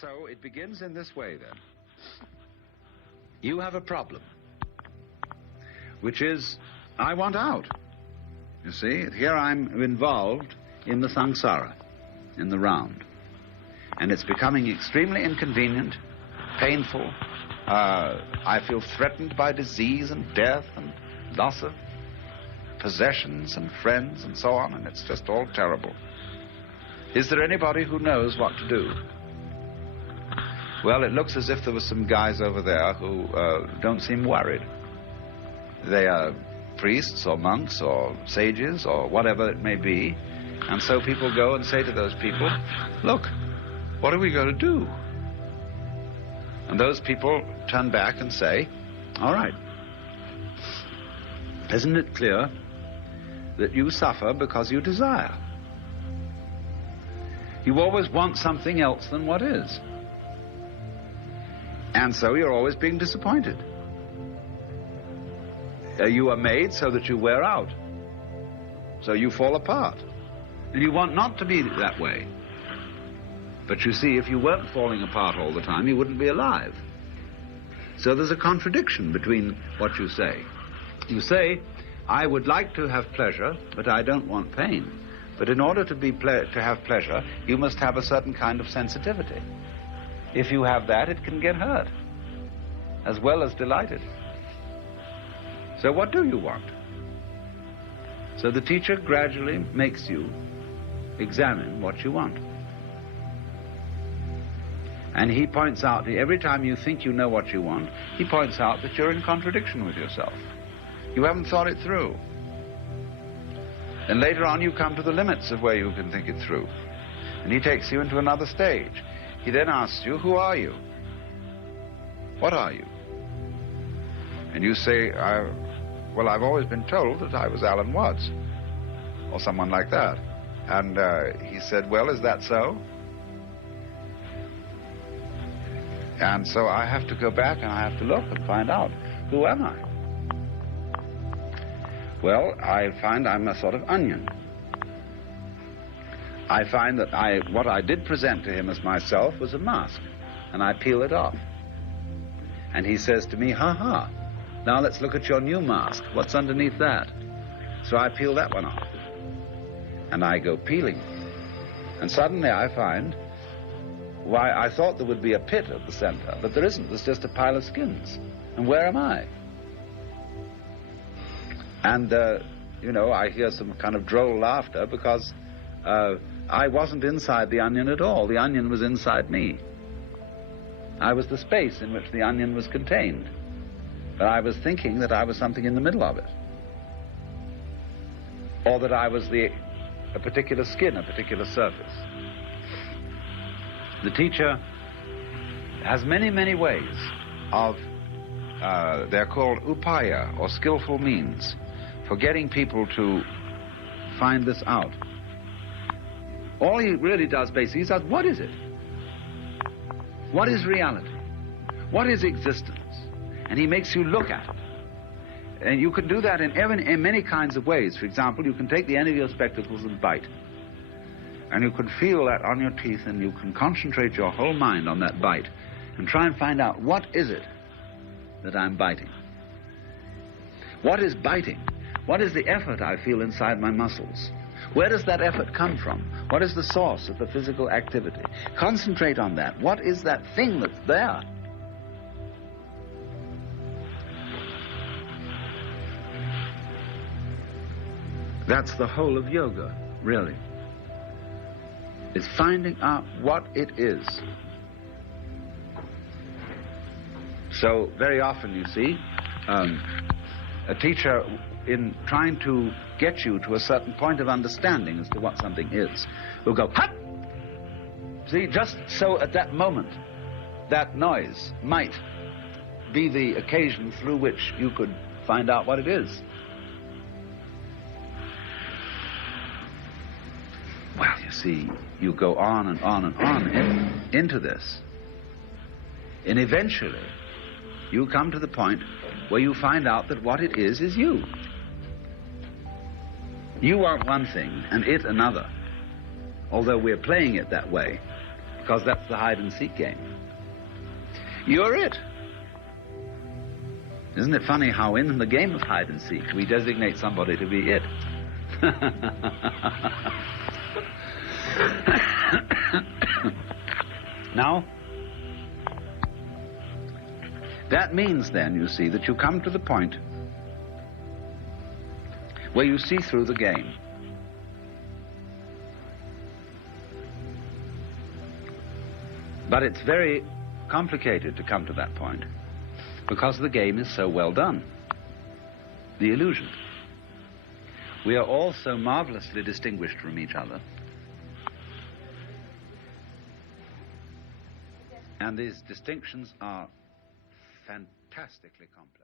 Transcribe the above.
So it begins in this way then. You have a problem, which is, I want out. You see, here I'm involved in the samsara, in the round. And it's becoming extremely inconvenient, painful. I feel threatened by disease and death and loss of possessions and friends and so on, and it's just all terrible. Is there anybody who knows what to do? Well, it looks as if there were some guys over there who don't seem worried. They are priests or monks or sages or whatever it may be, and so people go and say to those people, look, what are we going to do? And those people turn back and say, all right, isn't it clear that you suffer because you desire? You always want something else than what is. And so you're always being disappointed. You are made so that you wear out. So you fall apart. And you want not to be that way. But you see, if you weren't falling apart all the time, you wouldn't be alive. So there's a contradiction between what you say. You say, I would like to have pleasure, but I don't want pain. But in order to have pleasure, you must have a certain kind of sensitivity. If you have that, it can get hurt, as well as delighted. So what do you want? So the teacher gradually makes you examine what you want. And he points out, every time you think you know what you want, he points out that you're in contradiction with yourself. You haven't thought it through. And later on you come to the limits of where you can think it through. And he takes you into another stage. He then asks you, who are you? What are you? And you say, well, I've always been told that I was Alan Watts, or someone like that. And he said, well, is that so? And so I have to go back and I have to look and find out, who am I? Well, I find I'm a sort of onion. I find that what I did present to him as myself was a mask, and I peel it off. And he says to me, ha, now let's look at your new mask. What's underneath that? So I peel that one off. And I go peeling. And suddenly I find, why, I thought there would be a pit at the center, but there isn't. There's just a pile of skins. And where am I? And, I hear some kind of droll laughter because I wasn't inside the onion at all. The onion was inside me. I was the space in which the onion was contained. But I was thinking that I was something in the middle of it. Or that I was a particular skin, a particular surface. The teacher has many, many ways of, they're called upaya, or skillful means, for getting people to find this out. All he really does basically is ask, what is it? What is reality? What is existence? And he makes you look at it. And you can do that in many kinds of ways. For example, you can take the end of your spectacles and bite. And you can feel that on your teeth, and you can concentrate your whole mind on that bite and try and find out, what is it that I'm biting? What is biting? What is the effort I feel inside my muscles? Where does that effort come from? What is the source of the physical activity? Concentrate on that. What is that thing that's there? That's the whole of yoga, really. Is finding out what it is. So very often, you see, a teacher, in trying to get you to a certain point of understanding as to what something is, will go, hut! See, just so at that moment, that noise might be the occasion through which you could find out what it is. Well, you see, you go on and on and on into this. And eventually, you come to the point where you find out that what it is you. You want one thing and it another. Although we're playing it that way, because that's the hide-and-seek game. You're it. Isn't it funny how in the game of hide-and-seek we designate somebody to be it? Now, that means then, you see, that you come to the point where you see through the game. But it's very complicated to come to that point because the game is so well done. The illusion. We are all so marvelously distinguished from each other. And these distinctions are fantastically complex.